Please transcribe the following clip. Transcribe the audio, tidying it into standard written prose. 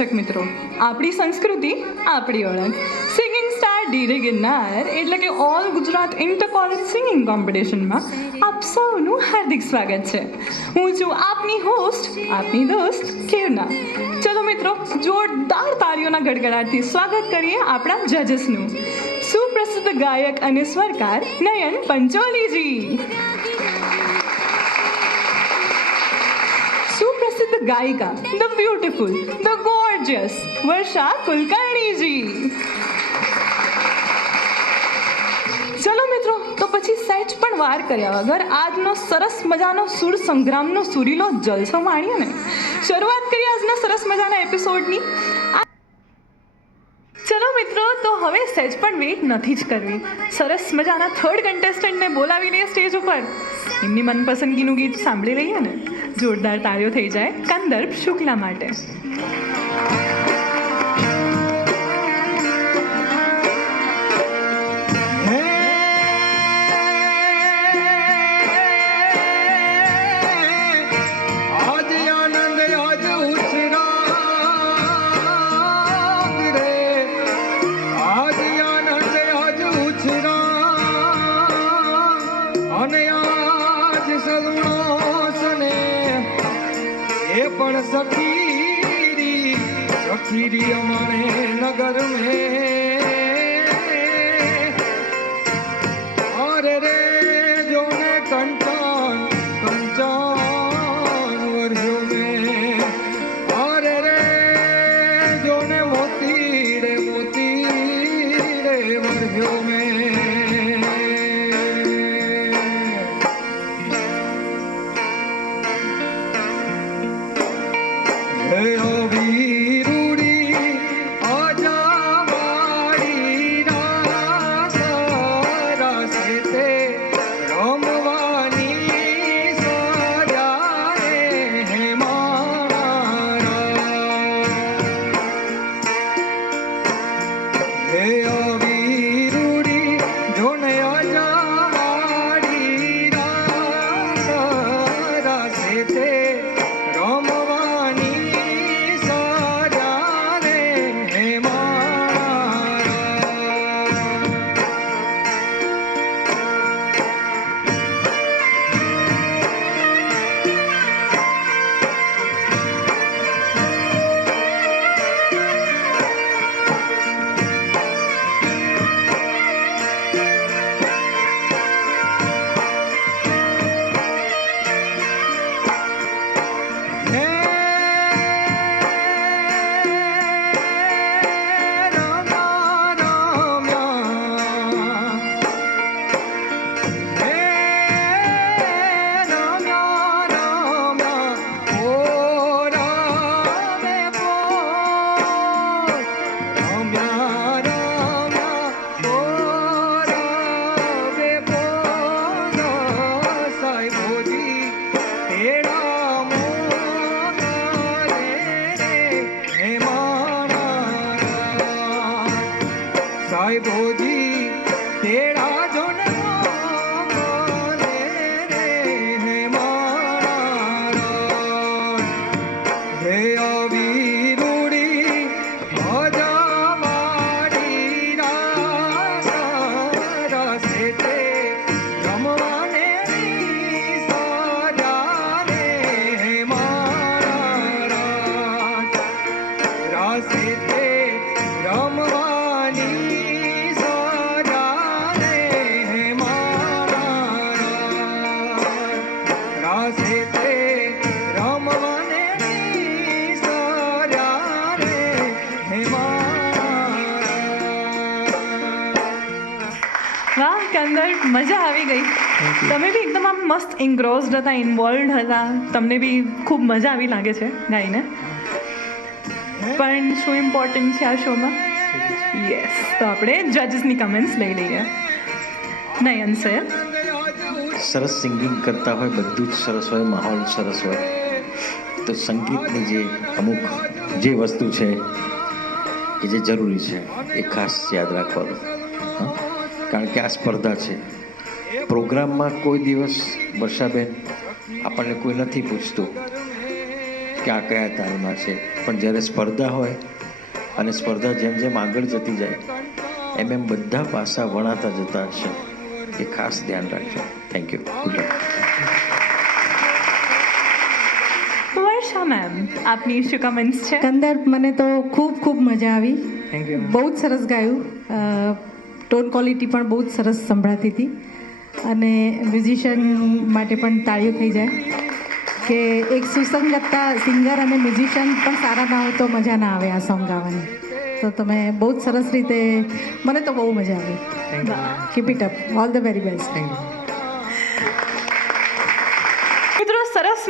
દર્શક મિત્રો, આપણી સંસ્કૃતિ આપણી ઓળખ. સિંગિંગ સ્ટાર ડીરે ગિરનાર એટલે કે all Gujarat inter college singing કોમ્પિટિશનમાં આપ સૌનું હાર્દિક સ્વાગત છે. હું છું આપની હોસ્ટ, આપની દોસ્ત કિરણા. ચલો મિત્રો, જોરદાર તાળીઓના ગડગડાટથી સ્વાગત કરીએ આપણા જજેસનું. સુપ્રસિદ્ધ ગાયક અને સ્વરકાર નયન પંચોલીજી, સુપ્રસિદ્ધ ગાયિકા ધ બ્યુટીફુલ ધ ગોર્જિયસ વર્ષા કુલકર્ણીજી. ચલો મિત્રો, તો પછી સહેજ પણ વાર કર્યા વગર આજનો સરસ મજાનો સુર સંગ્રામનો સુરીલો જલસો માણીએ ને. શરૂઆત કરીએ આજના સરસ મજાના એપિસોડની. ચલો મિત્રો, તો હવે સહેજ પણ વેઇટ નથી જ કરવી. સરસ મજાના થર્ડ કન્ટેસ્ટન્ટને બોલાવી લઈએ સ્ટેજ ઉપર. એમની મનપસંદગીનું ગીત સાંભળી લઈએ ને. જોરદાર તાળીઓ થઈ જાય કંદર્પ શુક્લા માટે. सखीरी हमारे नगर में और रे जो ने कंचन कंचन वर्षों में और रे जो ने मोती रे वर्षों में મજા આવી ગઈ. તમે બી એકદમ આમ મસ્ત ઇન્ગ્રોસ્ડ હતા, ઇન્વોલ્વડ હતા. તમને બી ખૂબ મજા આવી લાગે છે ગાઈને. પણ શું ઇમ્પોર્ટન્ટ છે આ શોમાં? યસ, તો આપણે જજીસની કમેન્ટ્સ લઈ લઈએ. નયન સર, સરસ સિંગિંગ કરતા હોય બધું જ સરસ હોય, માહોલ સરસ હોય, તો સંગીતની જે અમુક જે વસ્તુ છે એ જે જરૂરી છે એ ખાસ યાદ રાખવાનું. કારણ કે આ સ્પર્ધા છે. પ્રોગ્રામમાં કોઈ દિવસ વર્ષાબેન આપણને કોઈ નથી પૂછતું કે આ કયા તાલમાં છે, પણ જ્યારે સ્પર્ધા હોય અને સ્પર્ધા જેમ જેમ આગળ જતી જાય એમ બધા પાસા વણાતા જતા હશે, એ ખાસ ધ્યાન રાખજો. Thank you. Good luck. Varsha ma'am, આપની શું કમેન્ટ્સ છે? કંદર્પ મને તો ખૂબ ખૂબ મજા આવી. Thank you. બહુ જ સરસ ગાયું. ટોન ક્વોલિટી પણ બહુ જ સરસ સંભળાતી હતી અને મ્યુઝિશિયન માટે પણ તાળીઓ થઈ જાય કે એક સુસંગતતા સિંગર અને મ્યુઝિશિયન પણ સારા ના હોય તો મજા ના આવે આ સોંગ ગાવાની. તો તમે બહુ જ સરસ રીતે, મને તો બહુ મજા આવી. Thank you. Keep it up. All the very best. Thank you. મિત્રો સરસ